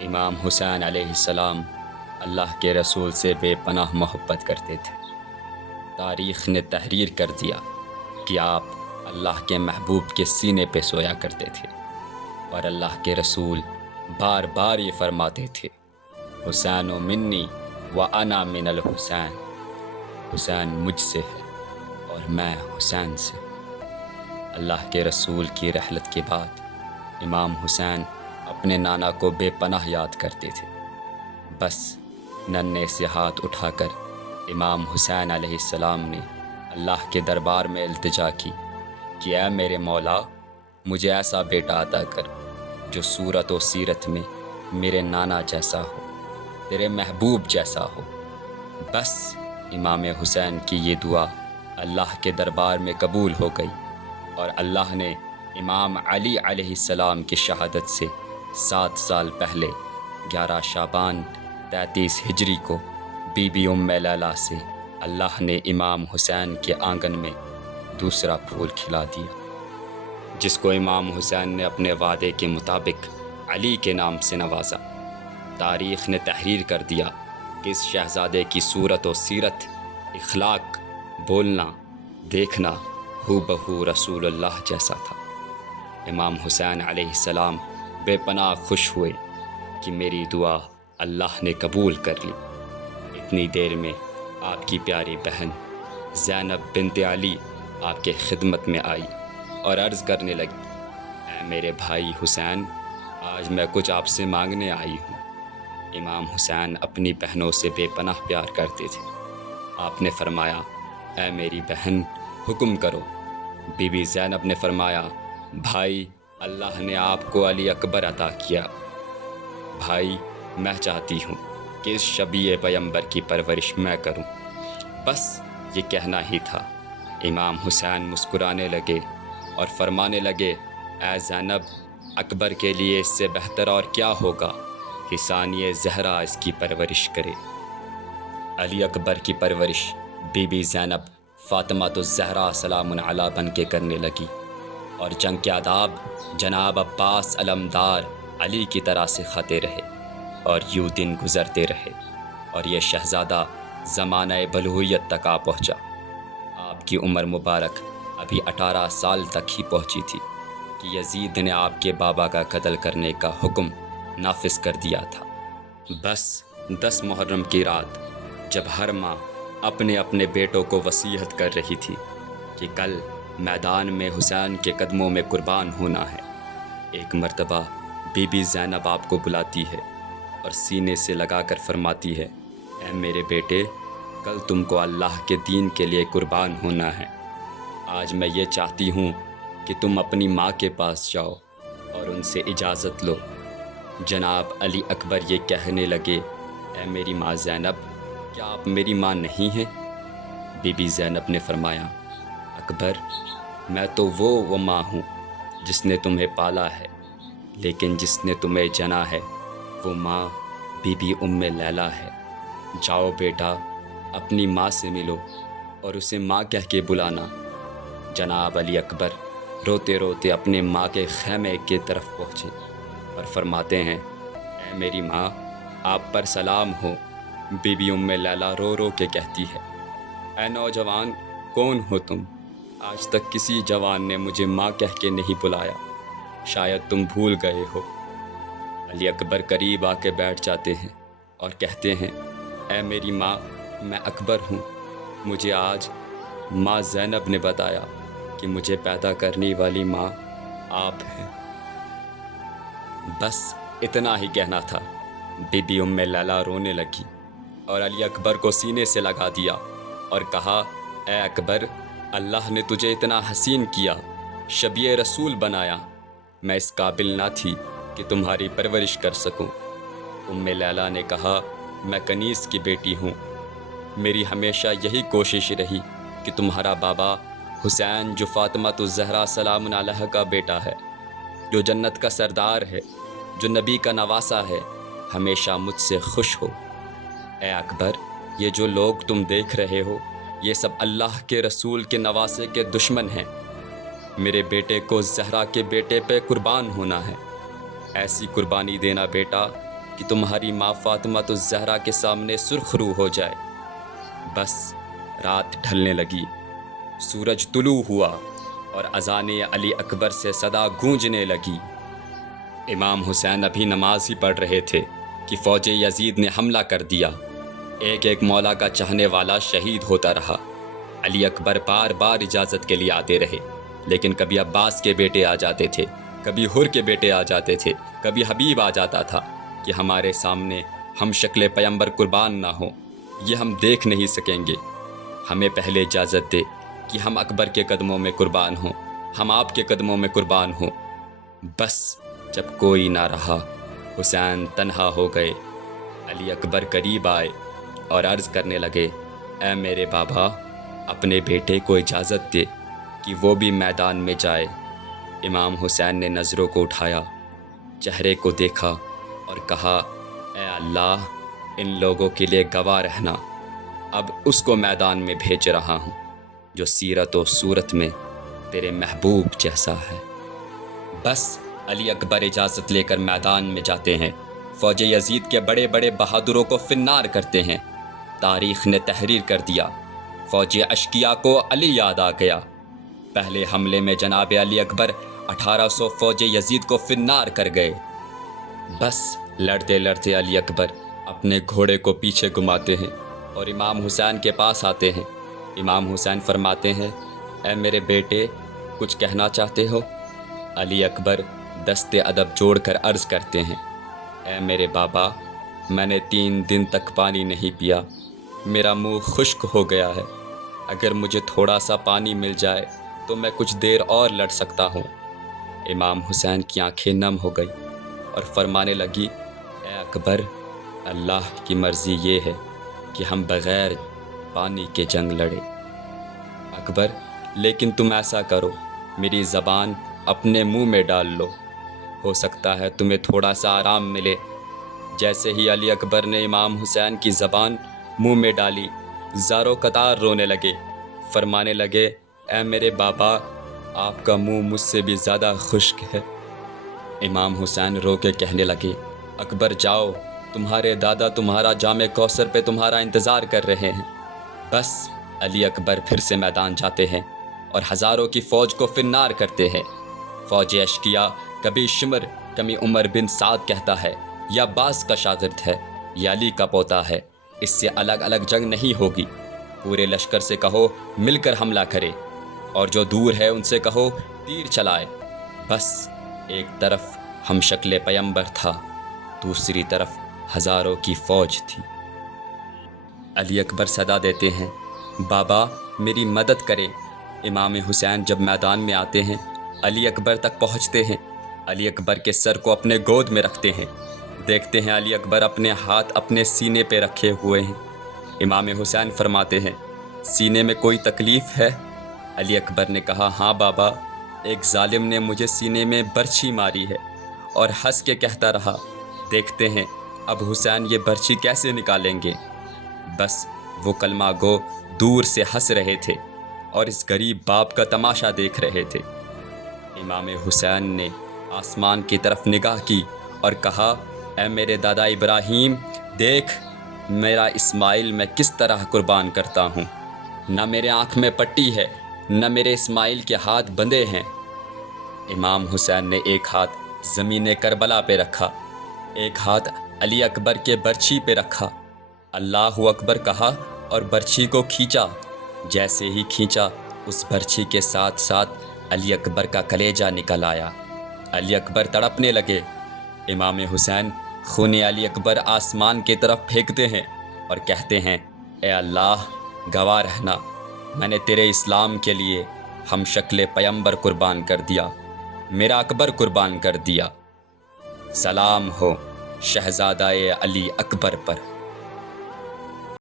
امام حسین علیہ السلام اللہ کے رسول سے بے پناہ محبت کرتے تھے۔ تاریخ نے تحریر کر دیا کہ آپ اللہ کے محبوب کے سینے پہ سویا کرتے تھے، اور اللہ کے رسول بار بار یہ فرماتے تھے، حسین و منی و انا من الحسین، حسین مجھ سے ہے اور میں حسین سے۔ اللہ کے رسول کی رحلت کے بعد امام حسین اپنے نانا کو بے پناہ یاد کرتے تھے۔ بس ننھے سے ہاتھ اٹھا کر امام حسین علیہ السلام نے اللہ کے دربار میں التجا کی کہ اے میرے مولا، مجھے ایسا بیٹا عطا کر جو صورت و سیرت میں میرے نانا جیسا ہو، تیرے محبوب جیسا ہو۔ بس امام حسین کی یہ دعا اللہ کے دربار میں قبول ہو گئی، اور اللہ نے امام علی علیہ السلام کی شہادت سے 7 سال پہلے 11 شعبان 33 ہجری کو بی بی ام لیلہ سے اللہ نے امام حسین کے آنگن میں دوسرا پھول کھلا دیا، جس کو امام حسین نے اپنے وعدے کے مطابق علی کے نام سے نوازا۔ تاریخ نے تحریر کر دیا کہ اس شہزادے کی صورت و سیرت، اخلاق، بولنا، دیکھنا ہو بہو رسول اللہ جیسا تھا۔ امام حسین علیہ السلام بے پناہ خوش ہوئے کہ میری دعا اللہ نے قبول کر لی۔ اتنی دیر میں آپ کی پیاری بہن زینب بنت علی آپ کے خدمت میں آئی اور عرض کرنے لگی، اے میرے بھائی حسین، آج میں کچھ آپ سے مانگنے آئی ہوں۔ امام حسین اپنی بہنوں سے بے پناہ پیار کرتے تھے۔ آپ نے فرمایا، اے میری بہن، حکم کرو۔ بی بی زینب نے فرمایا، بھائی، اللہ نے آپ کو علی اکبر عطا کیا۔ بھائی، میں چاہتی ہوں کہ اس شبیہ پیمبر کی پرورش میں کروں۔ بس یہ کہنا ہی تھا، امام حسین مسکرانے لگے اور فرمانے لگے، اے زینب، اکبر کے لیے اس سے بہتر اور کیا ہوگا کہ ثانیہ زہرا اس کی پرورش کرے۔ علی اکبر کی پرورش بی بی زینب فاطمہ الزہرا سلام علیہا بن کے کرنے لگی، اور جنگ کے آداب جناب عباس علمدار علی کی طرح سے کھاتے رہے، اور یوں دن گزرتے رہے، اور یہ شہزادہ زمانہ بلوغیت تک آ پہنچا۔ آپ کی عمر مبارک ابھی 18 سال تک ہی پہنچی تھی کہ یزید نے آپ کے بابا کا قتل کرنے کا حکم نافذ کر دیا تھا۔ بس 10 محرم کی رات جب ہر ماں اپنے اپنے بیٹوں کو وصیت کر رہی تھی کہ کل میدان میں حسین کے قدموں میں قربان ہونا ہے، ایک مرتبہ بی بی زینب آپ کو بلاتی ہے اور سینے سے لگا کر فرماتی ہے، اے میرے بیٹے، کل تم کو اللہ کے دین کے لیے قربان ہونا ہے۔ آج میں یہ چاہتی ہوں کہ تم اپنی ماں کے پاس جاؤ اور ان سے اجازت لو۔ جناب علی اکبر یہ کہنے لگے، اے میری ماں زینب، کیا آپ میری ماں نہیں ہیں؟ بی بی زینب نے فرمایا، اکبر، میں تو وہ ماں ہوں جس نے تمہیں پالا ہے، لیکن جس نے تمہیں جنا ہے وہ ماں بی بی ام لیلہ ہے۔ جاؤ بیٹا، اپنی ماں سے ملو اور اسے ماں کہہ کے بلانا۔ جناب علی اکبر روتے روتے اپنے ماں کے خیمے کی طرف پہنچے اور فرماتے ہیں، اے میری ماں، آپ پر سلام ہو۔ بی بی ام لیلہ رو رو کے کہتی ہے، اے نوجوان، کون ہو تم؟ آج تک کسی جوان نے مجھے ماں کہہ کے نہیں بلایا، شاید تم بھول گئے ہو۔ علی اکبر قریب آ کے بیٹھ جاتے ہیں اور کہتے ہیں، اے میری ماں، میں اکبر ہوں۔ مجھے آج ماں زینب نے بتایا کہ مجھے پیدا کرنے والی ماں آپ ہیں۔ بس اتنا ہی کہنا تھا، بی بی ام لیلہ رونے لگی اور علی اکبر کو سینے سے لگا دیا اور کہا، اے اکبر، اللہ نے تجھے اتنا حسین کیا، شبیہ رسول بنایا، میں اس قابل نہ تھی کہ تمہاری پرورش کر سکوں۔ ام لیلہ نے کہا، میں کنیز کی بیٹی ہوں، میری ہمیشہ یہی کوشش رہی کہ تمہارا بابا حسین، جو فاطمہ الزہرا سلام علیہا کا بیٹا ہے، جو جنت کا سردار ہے، جو نبی کا نواسا ہے، ہمیشہ مجھ سے خوش ہو۔ اے اکبر، یہ جو لوگ تم دیکھ رہے ہو، یہ سب اللہ کے رسول کے نواسے کے دشمن ہیں۔ میرے بیٹے کو زہرا کے بیٹے پہ قربان ہونا ہے۔ ایسی قربانی دینا بیٹا کہ تمہاری ماں فاطمہ الزہرا کے سامنے سرخ رو ہو جائے۔ بس رات ڈھلنے لگی، سورج طلوع ہوا اور اذان علی اکبر سے صدا گونجنے لگی۔ امام حسین ابھی نماز ہی پڑھ رہے تھے کہ فوج یزید نے حملہ کر دیا۔ ایک ایک مولا کا چاہنے والا شہید ہوتا رہا۔ علی اکبر بار بار اجازت کے لیے آتے رہے، لیکن کبھی عباس کے بیٹے آ جاتے تھے، کبھی حر کے بیٹے آ جاتے تھے، کبھی حبیب آ جاتا تھا کہ ہمارے سامنے ہم شکل پیمبر قربان نہ ہوں، یہ ہم دیکھ نہیں سکیں گے، ہمیں پہلے اجازت دے کہ ہم اکبر کے قدموں میں قربان ہوں، ہم آپ کے قدموں میں قربان ہوں۔ بس جب کوئی نہ رہا، حسین تنہا ہو گئے۔ علی اکبر قریب آئے اور عرض کرنے لگے، اے میرے بابا، اپنے بیٹے کو اجازت دے کہ وہ بھی میدان میں جائے۔ امام حسین نے نظروں کو اٹھایا، چہرے کو دیکھا اور کہا، اے اللہ، ان لوگوں کے لیے گواہ رہنا، اب اس کو میدان میں بھیج رہا ہوں جو سیرت و صورت میں تیرے محبوب جیسا ہے۔ بس علی اکبر اجازت لے کر میدان میں جاتے ہیں، فوج یزید کے بڑے بڑے بہادروں کو فنار کرتے ہیں۔ تاریخ نے تحریر کر دیا، فوج اشقیاء کو علی یاد آ گیا۔ پہلے حملے میں جناب علی اکبر 1800 فوج یزید کو فنار کر گئے۔ بس لڑتے لڑتے علی اکبر اپنے گھوڑے کو پیچھے گھماتے ہیں اور امام حسین کے پاس آتے ہیں۔ امام حسین فرماتے ہیں، اے میرے بیٹے، کچھ کہنا چاہتے ہو؟ علی اکبر دست ادب جوڑ کر عرض کرتے ہیں، اے میرے بابا، میں نے 3 دن تک پانی نہیں پیا، میرا منہ خشک ہو گیا ہے، اگر مجھے تھوڑا سا پانی مل جائے تو میں کچھ دیر اور لڑ سکتا ہوں۔ امام حسین کی آنکھیں نم ہو گئی اور فرمانے لگی، اے اکبر، اللہ کی مرضی یہ ہے کہ ہم بغیر پانی کے جنگ لڑیں۔ اکبر، لیکن تم ایسا کرو، میری زبان اپنے منہ میں ڈال لو، ہو سکتا ہے تمہیں تھوڑا سا آرام ملے۔ جیسے ہی علی اکبر نے امام حسین کی زبان منہ میں ڈالی، زاروں قطار رونے لگے، فرمانے لگے، اے میرے بابا، آپ کا منہ مجھ سے بھی زیادہ خشک ہے۔ امام حسین رو کے کہنے لگے، اکبر جاؤ، تمہارے دادا تمہارا جام کوثر پہ تمہارا انتظار کر رہے ہیں۔ بس علی اکبر پھر سے میدان جاتے ہیں اور ہزاروں کی فوج کو فنار کرتے ہیں۔ فوج اشقیاء کبھی شمر، کبھی عمر بن سعد کہتا ہے، یا عباس کا شاگرد ہے، یا علی کا پوتا ہے، اس سے الگ الگ جنگ نہیں ہوگی۔ پورے لشکر سے کہو مل کر حملہ کرے، اور جو دور ہے ان سے کہو تیر چلائے۔ بس ایک طرف ہم شکل پیمبر تھا، دوسری طرف ہزاروں کی فوج تھی۔ علی اکبر صدا دیتے ہیں، بابا میری مدد کریں۔ امام حسین جب میدان میں آتے ہیں، علی اکبر تک پہنچتے ہیں، علی اکبر کے سر کو اپنے گود میں رکھتے ہیں، دیکھتے ہیں علی اکبر اپنے ہاتھ اپنے سینے پہ رکھے ہوئے ہیں۔ امام حسین فرماتے ہیں، سینے میں کوئی تکلیف ہے؟ علی اکبر نے کہا، ہاں بابا، ایک ظالم نے مجھے سینے میں برچھی ماری ہے، اور ہنس کے کہتا رہا، دیکھتے ہیں اب حسین یہ برچھی کیسے نکالیں گے۔ بس وہ کلمہ گو دور سے ہنس رہے تھے اور اس غریب باپ کا تماشا دیکھ رہے تھے۔ امام حسین نے آسمان کی طرف نگاہ کی اور کہا، اے میرے دادا ابراہیم، دیکھ میرا اسماعیل میں کس طرح قربان کرتا ہوں، نہ میرے آنکھ میں پٹی ہے، نہ میرے اسماعیل کے ہاتھ بندھے ہیں۔ امام حسین نے ایک ہاتھ زمین کربلا پہ رکھا، ایک ہاتھ علی اکبر کے برچھی پہ رکھا، اللہ اکبر کہا اور برچھی کو کھینچا۔ جیسے ہی کھینچا، اس برچھی کے ساتھ ساتھ علی اکبر کا کلیجہ نکل آیا۔ علی اکبر تڑپنے لگے۔ امام حسین خون علی اکبر آسمان کی طرف پھینکتے ہیں اور کہتے ہیں، اے اللہ، گواہ رہنا، میں نے تیرے اسلام کے لیے ہم شکل پیمبر قربان کر دیا، میرا اکبر قربان کر دیا۔ سلام ہو شہزادہ علی اکبر پر۔